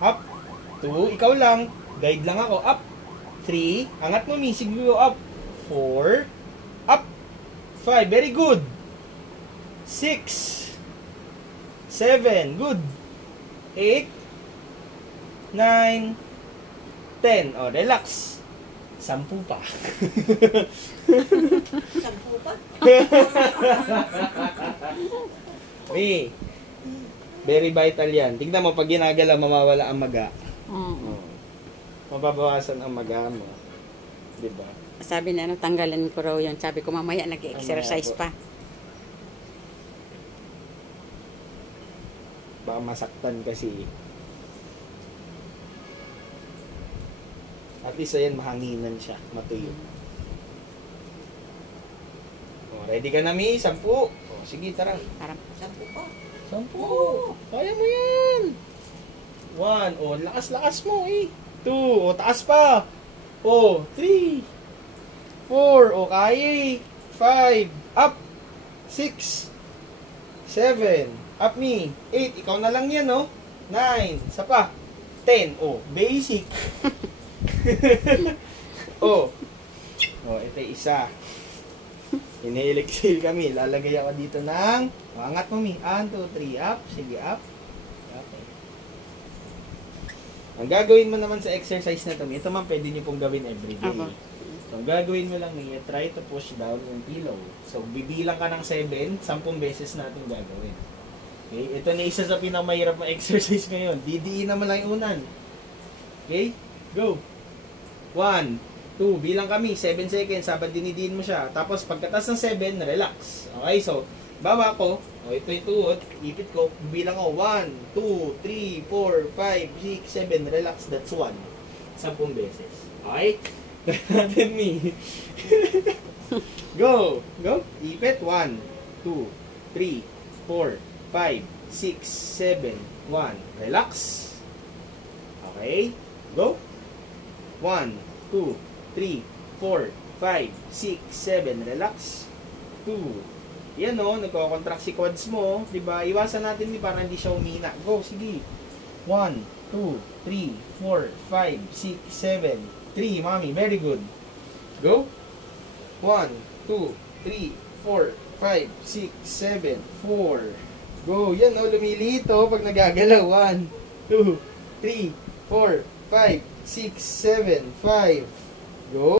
Up. 2. Ikaw lang. Guide lang ako. Up. 3. Angat mo, Mi. Sige, go up. 4. Up. 5. Very good. 6. 7. Good. 8. 9. 10. Oh, relax. 10 pa. 10 pa? Mi. Very vital yan. Tignan mo, pag ginagala, mawawala ang maga. Mababawasan ang maga mo. Diba? Sabi na, tanggalan ko raw yun. Sabi ko, mamaya nag-exercise pa. Baka masaktan kasi. At least ayan, mahanginan siya. Matuyo. Ready ka na, Mi? 10. Sige, tara. 10 pa? 10. Kaya mo yan. 1. Lakas-lakas mo eh. 2. Taas pa. 3. 4. Kaya eh. 5. Up. 6. 7. Up, Mi. 8. Ikaw na lang yan, no? 9. Isa pa. 10. Basic. Ito isa. Inhale-exhale kami. Lalagay ako dito ng angat mo, Mi. 1, 2, 3. Up. Sige, up. Okay. Ang gagawin mo naman sa exercise na ito, Mi, ito man pwede niyo pong gawin everyday. So, ang gagawin mo lang, Mi, try to push down yung pillow. So, bibilang ka ng 7, 10 beses natin gagawin. Okay? Ito na isa sa pinakamahirap na exercise ngayon. Didiin naman lang yung unan. Okay? Go! 1, 2, bilang kami, 7 seconds, habang dinidiin mo siya. Tapos, pagkatas ng 7, relax. Okay, so, baba ko, ito yung tuhod, ipit ko, bilang ko, 1, 2, 3, 4, 5, 6, 7, relax, that's 1. 10 beses. Okay? Natin, Mi. Go! Go! Ipit, 1, 2, 3, 4, 5, 6, 7, 1. Relax. Okay? Go! 1, 2, 3, 4, 5, 6, 7, relax. 2. Yan o, nagko-contract si quads mo, diba? Iwasan natin para hindi siya umina. Go, sige. 1, 2, 3, 4, 5, 6, 7, 3, mami, very good. Go. 1, 2, 3, 4, 5, 6, 7, 4. Go, yan o, lumilito pag nagagalaw. 1, 2, 3, 4, 5, 6, 7, 5. Go.